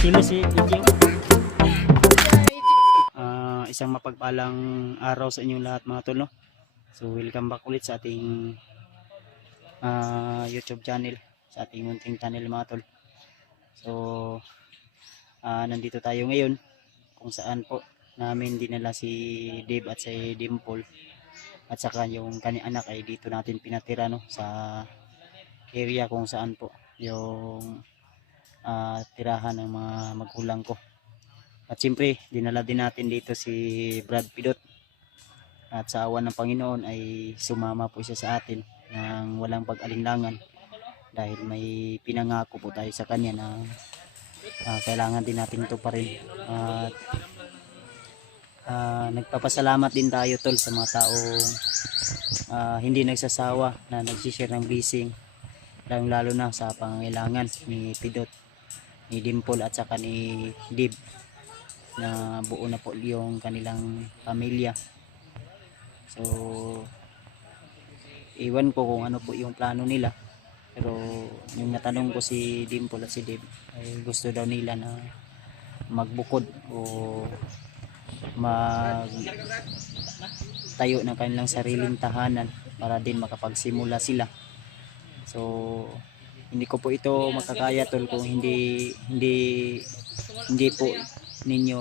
Sino si Ijing? Isang mapagpalang araw sa inyong lahat mga tol, no? So welcome back ulit sa ating YouTube channel, sa ating munting channel mga tol. So nandito tayo ngayon kung saan po namin dinala si Dave at si Dimple at saka yung kanyang anak ay dito natin pinatira, no, sa area kung saan po yung tirahan ng mga magulang ko. At siyempre dinala din natin dito si Brad Pidot at sa awan ng Panginoon ay sumama po siya sa atin ng walang pag-alinlangan dahil may pinangako po tayo sa kanya na kailangan din natin ito pa rin. At nagpapasalamat din tayo tol sa mga taong hindi nagsasawa na nagsishare ng blessing, lalo na sa pangangailangan ni Pidot, ni Dimple at saka ni Dib, na buo na po yung kanilang pamilya. So iwan ko kung ano po yung plano nila, pero yung natanong ko si Dimple at si Dib ay gusto daw nila na magbukod o tayo ng kanilang sariling tahanan para din makapagsimula sila. So hindi ko po ito makakaya tol kung hindi po ninyo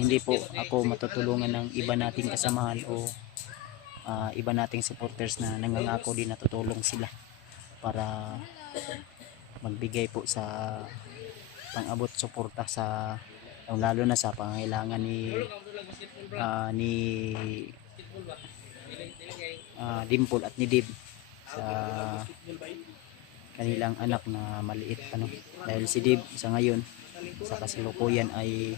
hindi po ako matutulungan ng iba nating kasamahan o iba nating supporters na nangangako din na tutulong sila para magbigay po sa pang-abot suporta sa lalo na sa pangangailangan ni Dimple at ni Dib sa kanilang anak na maliit pa, no? Dahil si Dib sa ngayon sa kasalukuyan ay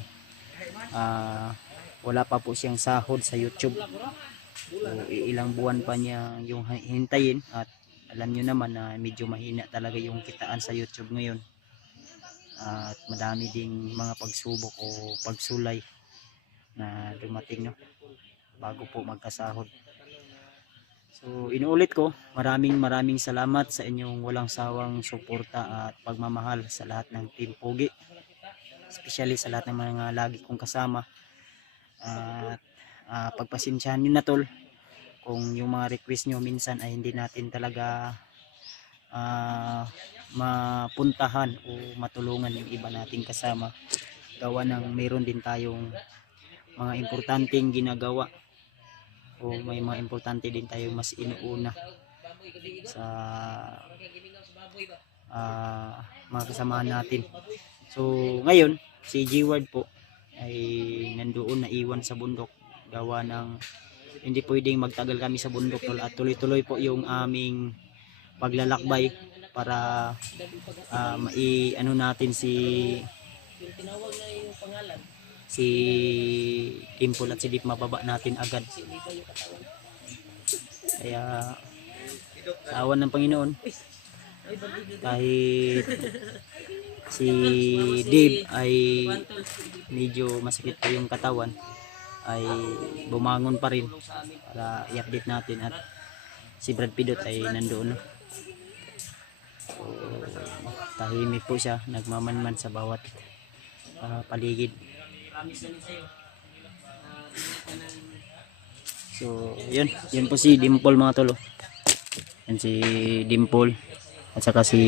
wala pa po siyang sahod sa YouTube. So ilang buwan pa niya yung hintayin at alam nyo naman na medyo mahina talaga yung kitaan sa YouTube ngayon. At madami ding mga pagsubok o pagsulay na dumating, no, bago po magkasahod. So inuulit ko, maraming salamat sa inyong walang sawang suporta at pagmamahal sa lahat ng Team Pogi, especially sa lahat ng mga lagi kong kasama. At pagpasensyahan nyo na tol kung yung mga request nyo minsan ay hindi natin talaga mapuntahan o matulungan yung iba nating kasama, gawa ng mayroon din tayong mga importanteng ginagawa o may mga importante din tayong mas inuuna sa mga kasamahan natin. So ngayon si G-Ward po ay nandoon na iwan sa bundok, gawa ng hindi pwedeng magtagal kami sa bundok tol, at tuloy-tuloy po yung aming paglalakbay para ano natin si Dimple at si Dip mababa natin agad. Kaya sa awan ng Panginoon, kahit si Dave ay medyo masakit pa yung katawan, ay bumangon pa rin para i-update natin, at si Brad Pidot ay nandoon. So, tahimik po siya, nagmamanman sa bawat paligid. So yun po si Dimple mga tolo. Yan si Dimple at saka si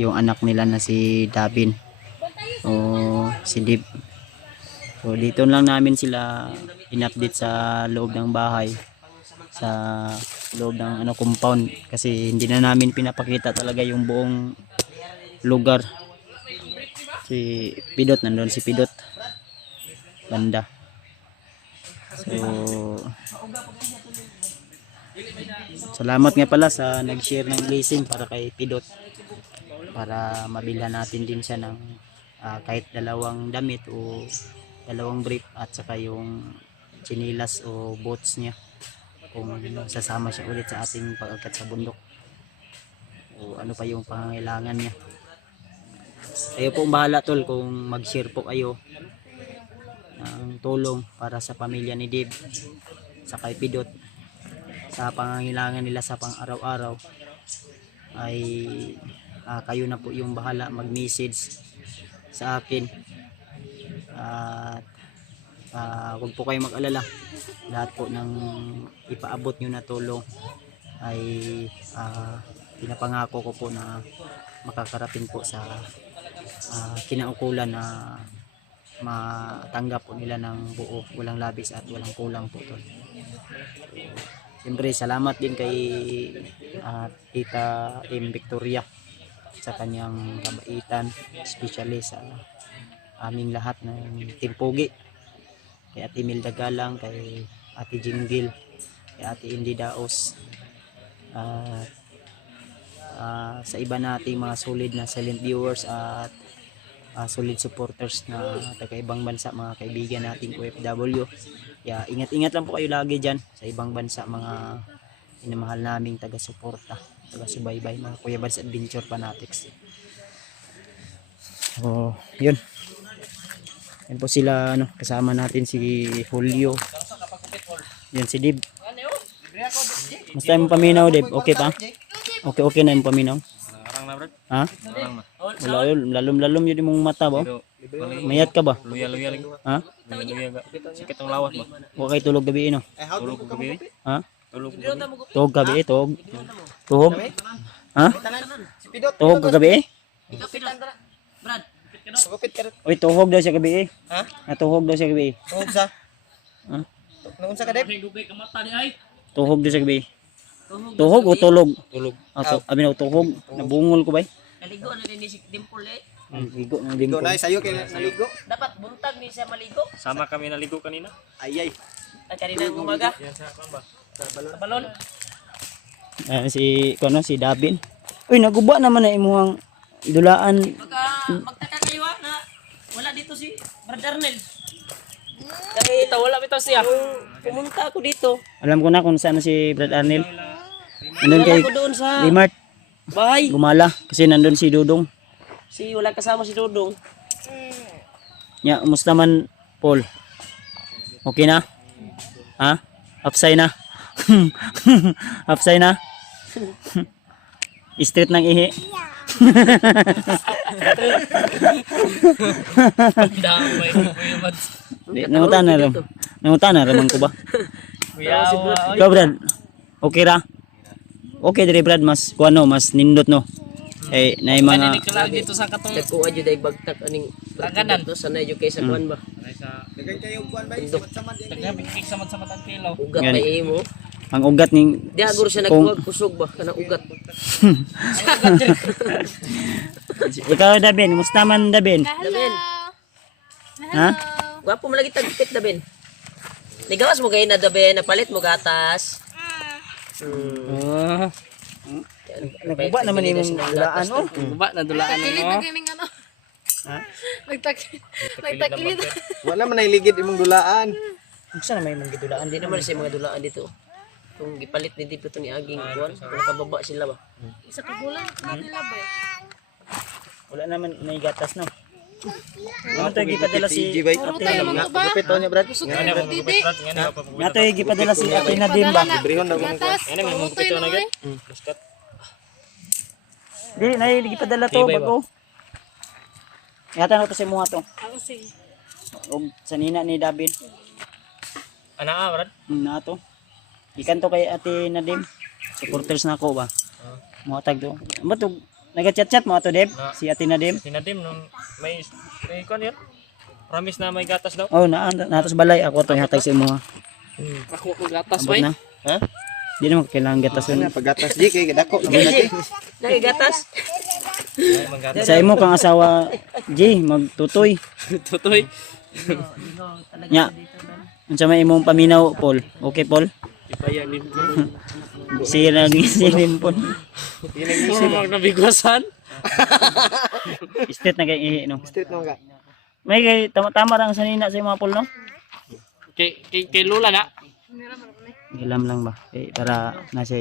yung anak nila na si Davin o si Dip. So dito lang namin sila in-update sa loob ng bahay, sa loob ng compound, kasi hindi na namin pinapakita talaga yung buong lugar. Si Pidot, nandun si Pidot banda. So salamat nga pala sa nag-share ng blessing para kay Pidot, para mabilhan natin din siya ng kahit dalawang damit o dalawang brief at saka yung chinilas o boots niya kung sasama siya ulit sa ating pag-akyat sa bundok o ano pa yung pangangailangan niya. Kayo po ang bahala tol kung mag-share po kayo ng tulong para sa pamilya ni Dave sa kay Pidot sa pangangailangan nila sa pang araw-araw, ay kayo na po yung bahala mag-message sa akin. At huwag po kayong mag-alala, lahat po ng ipaabot nyo na tulong ay pinapangako ko po na makakarating po sa kinaukulan na matanggap po nila ng buo, walang labis at walang kulang po tol. Siyempre salamat din kay Tita M. Victoria sa kanyang kabaitan, especially sa aming lahat ng Team Pogi, kay Ate Milda Galang, kay Ate Jinggil, kay Ate Indy Daos, sa iba nating mga solid na silent viewers at solid supporters na taga ibang bansa, mga kaibigan nating OFW. Ingat-ingat lang po kayo lagi dyan sa ibang bansa, mga inamahal naming taga-suporta, taga-subaybay, mga Kuya Bads Adventure Fanatics. So yun, yan po sila, kasama natin si Julio, yan si Dib. Mas tayo mong paminaw, Dib? Okay pa? Okay na yung paminaw? Ha? Wala yun, lalom-lalom yun mong mata ba? Mayat ka ba? Luya-luya lagi. Ha? Luya-luya ga. Sikit ang lawas ba? Huwag kayo tulog gabi, no? Tulog ko gabi. Ha? Tulog ko gabi. Tuhog gabi, tuhog. Tuhog? Ha? Tuhog ka gabi? Uy, tuhog daw siya gabi. Ha? Natuhog daw siya gabi. Tuhog sa? Ha? Noon sa kadep? Tuhog daw siya gabi. Tuhog o tulog? Tulog. Abi na tuhog. Nabungol ko ba? Naligo na din si Dimple eh. Ligo ng Ligo dimple. na sayo kay naligo. Dapat buntag ni siya maligo. Sama kami naligo kanina. Ayay. At kanina ng umaga. Yan sa kamba. Sa balon. Si Dabin. Uy, naguba naman na imuhang dulaan. Magtaka kayo na wala dito si Brother Nel. Kasi ito wala bitaw siya. Pumunta ako dito. Alam ko na kung saan na si Brad Arnel. Nandun kay Wala ko doon sa Limart. bahay. Gumala. Kasi nandun si Dudong. Wala kasama si Dudong. Ya, umusta man, Paul? Okay na? Ha? Upside na? Upside na? Street ng ihi. Damay ko Kuya Mads. Nangutan na ramang ko ba? Kuya Ikaw, Brad? Okay ra? Okay dire, Brad, mas kuano, mas nindot no. Eh nay mga Kalag dito sa katong nagkuha jud ay bagtak aning langganan to sanay jud kay sa kuan ba. Dagan kayo kuan ba? Samad yan. Nagabig sa matang kilo. Ugat Gani. pa imo. ang ugat ning Di aguro siya kung- nagkuwag kusog ba kanang ugat. Ikaw, Dabin, musta man, Dabin? Daben. Ha? Gwapo mo lagi tagpit daben. Nigawas mo kay na daben napalit mo gatas. Nagbuba naman imong dulaan, oh. Guba na dulaan Nagtakilid mo. na ganing ano. Nagtakilid. Wala man nailigid imong dulaan. Unsa na may imong gidulaan Di din naman siya mga dulaan dito. Kung gipalit ni dito ni aging kuan, kung nakababa sila ba. Isa ka bulan na nila ba? Wala naman may gatas, no. Naman tayo gipadala si Bay. Puro tayo mga ba? Gupit to niya, Brad. Gusto ko ng didi. Nato gipadala si Ate Nadim ba? Librehon daw ko. Gatas. Puro tayo na eh. Di na gipadala to bago. Yata na to si mga to. Ako sige. Og sa nina ni Dabin. Ana Brad. Na to. Ikan to kay Ate Nadim. Supporters na ako ba? Mga tag to. Ano to? Naga-chat-chat mo ato, Deb? Si Ate Nadim. Tinadim nung may kon yun. Promise na may gatas daw. Oh, natos balay ako to hatag sa imo. Ako ko gatas Abot bay. na. Ha? Di naman kailangan gatas yun. Paggatas di kay dako. Lagi gatas. Sa imo kang asawa, G, magtutoy. Tutoy. Nya. Unsa may imong paminaw, Paul? Okay, Paul? Ibayan din ko. Si Limpon. Sumag na bigwasan. Street na kay ihi, no? Street no ga. May kay tama-tama lang sa nina sa mga Paul, no? Kay Lula na. Gilam lang ba? Eh, para nasa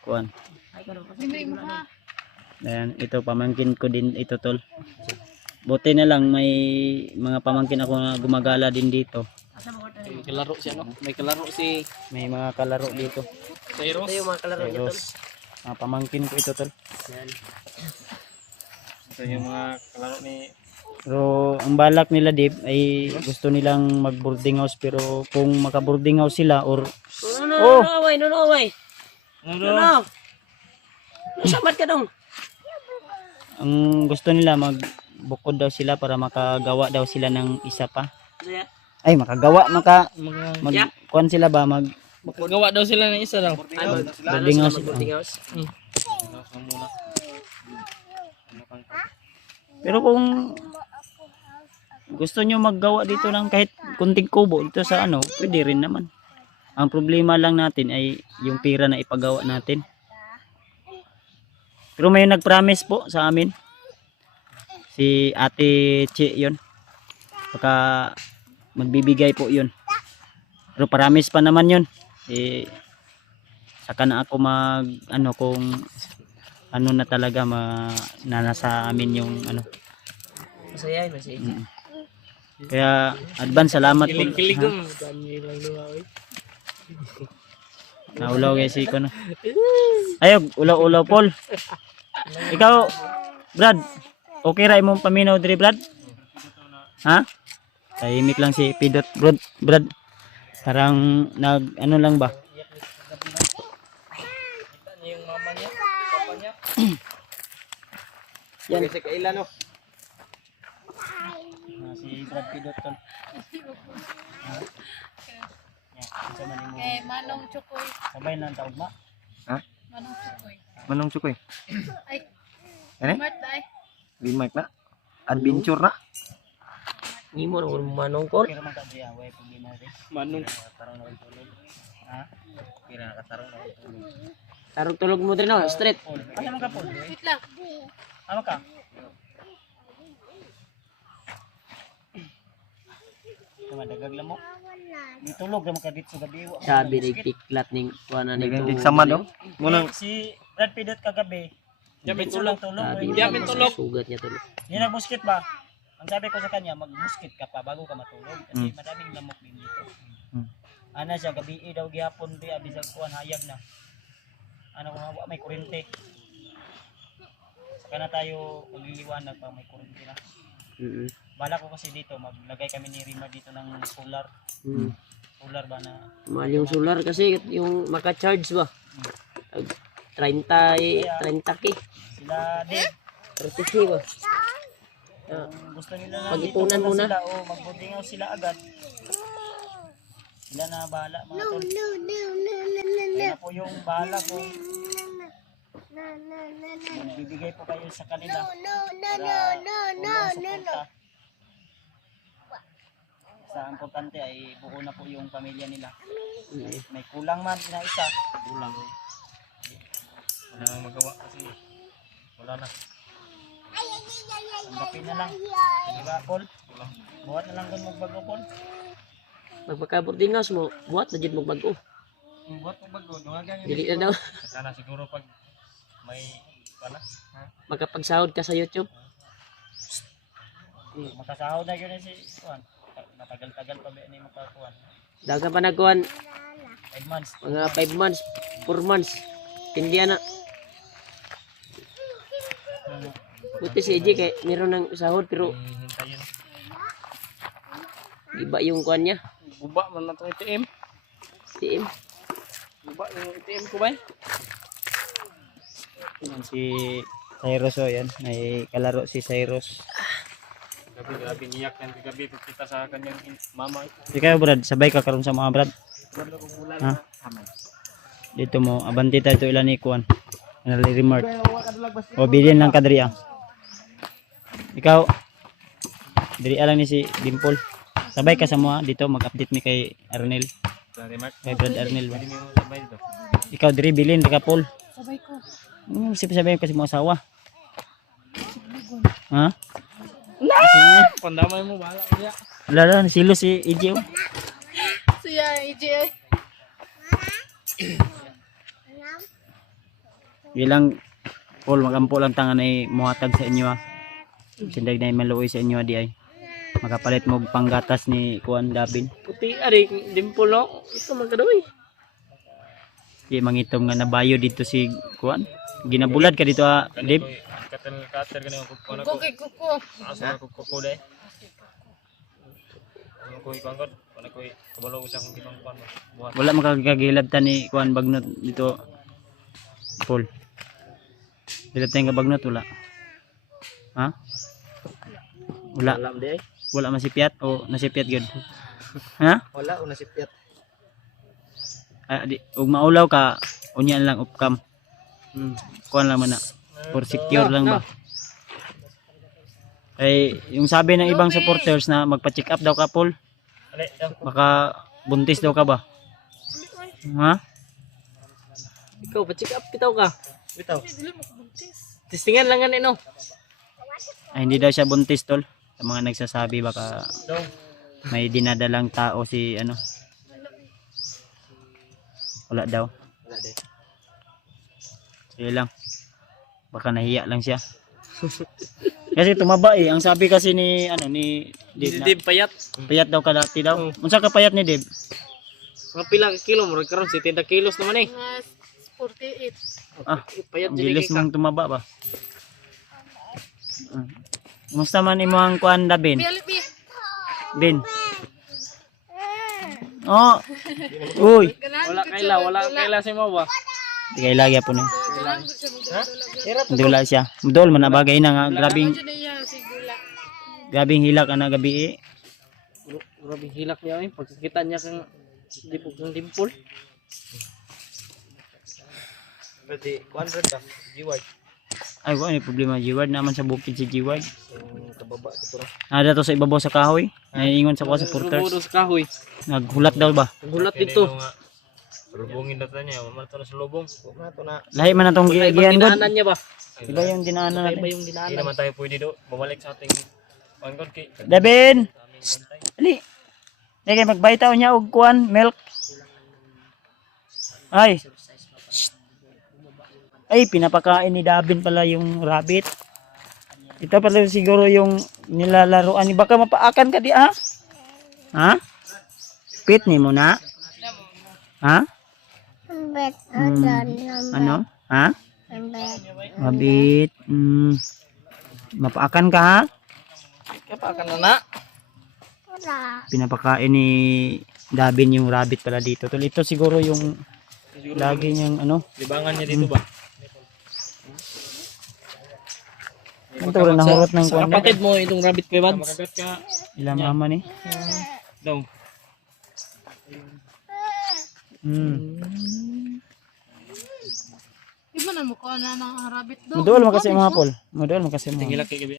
kuan. Libre mo ha. Ayan, ito pamangkin ko din ito, tol. Buti na lang may mga pamangkin ako na gumagala din dito. May kalaro siya no. May kalaro si May mga kalaro dito. Cyrus. Ito yung mga kalaro niya tol. Tapos pamangkin ko ito tol. Yan. Ito yung mga kalaro ni Pero ang balak nila Dave ay gusto nilang mag boarding house pero kung maka boarding house sila or Oh. No, away. No. Samat ka dong. ang gusto nila magbukod daw sila para makagawa daw sila ng isa pa. Saya. Ay makagawa Yeah. kuan sila ba Magawa daw sila ng isa daw. Ay, boarding house. boarding house. muna. Pero kung gusto nyo maggawa dito ng kahit kunting kubo dito sa ano, pwede rin naman. Ang problema lang natin ay yung pira na ipagawa natin. Pero may nag-promise po sa amin. Si Ate Che yun. Baka magbibigay po yun. Pero promise pa naman yun. Saka na ako ano kung ano na talaga nasa amin yung ano. Masaya. Kaya advance salamat po. Kilig Ha? mo. Dami lang lumawi. Naulaw guys ko no. Ayog, ulaw-ulaw Paul. Ikaw, Brad. Okay ra imong paminaw diri, Brad? Ha? Tahimik lang si Pidot, Brad. Parang ano lang ba? Yung mama niya, papa niya. Yan. Kasi kailan no? Si Brad Pidot tol. Manong Chukoy. Sabay na ang taog ma. Manong Chukoy. Manong Chukoy. Ay. Ano? Mart ay. Remark na. Adventure na. Ni mo na manong kol. Pero man ka diya, way problema rin. Manong. Tarong na tulog. Ha? Kira nakatarong na tulog. Tarong tulog mo din no, straight. Ano man ka Paul? Wait lang. Ano ka? Dagag lang mo. Ditulog naman ka dito sa gabi. Sabi ni piklat ning kuana ni Dagang digsamad no. Munang Si Brad Pidot kagabi. Yamin Dito lang tulog. Sabi Yamin tulog. Sugat niya tulog. Hindi nagmuskit ba? Ang sabi ko sa kanya, magmuskit ka pa bago ka matulog. Kasi madaming lamok din dito. Ana siya, gabi daw gihapon di abisag kuan hayag na. Ano ko nga, may kurente. Saka na tayo magliliwanag pag may kurente na. Bala ko kasi dito, maglagay kami ni Rima dito ng solar. Solar ba na? Mahal yung solar kasi yung maka-charge ba. 30k. Sila din. 30k ba. Kung gusto nila na Pag-ipunan dito muna. sila o mag-boarding house sila agad. Sila na bahala mga tol. Kaya na po yung bahala kung magbibigay po kayo sa kanila para suporta. Sa importante ay buo na po yung pamilya nila. May kulang man na isa. Kulang. Wala nang magawa kasi wala na. Tanggapin na lang. Diba, Paul? Buhat na lang doon magbago, Paul. Magpaka-boarding house mo, buhat na jud mo bago. Buhat mo bago, dungagan Dili na daw. Saka na siguro pag may wala. Makapagsahod ka sa YouTube. Makasahod na yun si Juan. Matagal-tagal pa ba ni makakuan? Daga pa nagkuhan 5 months. mga 5 months, 4 months. Tindihan na. Buti si EJ kay meron ng sahod pero Hintayin. iba yung kuhan niya. Guba man na itong ATM. TM. Guba yung ATM ko ba? Yan si Cyrus o yan. May kalaro si Cyrus. Gabi niyak yan gabi kita sa kanyang mama. Ikaw Brad, sabay ka karon sa mga Brad. Ha? Dito mo, abanti tayo ito ilan ni Kuan. Remark. O bilhin lang kadri ah. Ikaw, diri lang ni si Dimple. Sabay ka sa mga dito, mag-update mi kay Arnel. Sa remark. Kay Brad Arnel ba? Hindi mo sabay dito. Ikaw diri bilhin ka Paul. Sabay ko. Sabihin kasi mo asawa. Ha? Pandamay mo, bahala niya. Wala na, silo si EJ. Siya, EJ ay. Bilang Paul, magampo lang tangan ay muhatag sa inyo ha. Sindag na maluoy sa inyo di ay. Makapalit mo panggatas ni Kuan Dabin. Puti, ari, dimple no? Ito magkadoy. Di mangitom nga nabayo dito si kuan. Ginabulad ka dito ha, Dib. Katel gani ko kuno ko. Kukoy kuko. Asa ko ko dai. Ano ko ikon god? Wala ko kabalo ko sa akong ibang kuan ba. Buhat. Wala makagagilad ta ni kuan bagnot dito. Paul. Dilad tayong kabagnot wala. Ha? Wala. Alam di ay. Wala masipiat o nasipiat gud. Ha? Wala una si Piat. Di ug maulaw ka unya lang upcam. Kuan lang man na. For secure lang ba? Ay, yung sabi ng ibang supporters na magpa-check up daw ka, Paul. Ali, daw. Baka buntis daw ka ba? Ha? Ikaw, pa-check up bitaw ka. Bitaw. Testingan lang ganun, no? Ay, hindi daw siya buntis, tol. Sa mga nagsasabi baka Daw. may dinadalang tao si ano. Wala daw. Wala di. Sige lang. Baka nahiya lang siya. Kasi tumaba eh. Ang sabi kasi ni ano ni Dave na, Dib payat. payat daw ka dati daw. Unsa ka payat ni Dave? Mga pila ka kilo, murag karon 70 kilos naman eh. Mga 48. Ah, Payat ang dili bilis kay ka. mong tumaba ba? Kumusta man imo ang kuan da Ben? Bialbi. Ben. Oh. Uy. Wala kaila si mo ba? Di kay lagi po ni. Hindi wala siya. Mudol man na bagay na nga. Grabing grabing hilak ana gabi eh. Grabe hilak niya eh. Pagkikita niya kang dimple. Pwede 100 ka. G-Ward. Ay, wala ni problema G-Ward naman sa bukid si G-Ward. Kababa ito ra. Nada to sa ibabaw sa kahoy. Naiingon sa kuha supporters. Subudo sa kahoy. Naghulat daw ba? Gulat dito. Lubungin data niya, wala to na sa lubong. Na to na. Lahi man natong Ibang giyan god. dinaanan niya ba? Iba yung dinaanan Iba natin. yung Hindi dinaanan. naman tayo pwede do. Bumalik sa ating pangkod kay. Dabin. Ali. Sige magbaytaw niya og kuan milk. Ay. Shh. Ay pinapakain ni Dabin pala yung rabbit. Ito pala siguro yung nilalaruan ni baka mapaakan ka di ah. Ha? Pit ni mo na? Ha? Ano? Ha? Rabbit. Mapaakan ka ha? Kapakan na na. Pinapakain ni Dabin yung rabbit pala dito. Tol, ito siguro yung lagi niyang ano. Libangan niya dito ba? Ito rin nahurot ng Sa kuwan. kapatid mo itong rabbit ko Evans. Makagat ka. Ilang mama ni? Daw. Di ba na mo ko na ng rabbit do? Modol mo kasi mga Paul. Modol mo kasi mga. Tingilak kay gabi.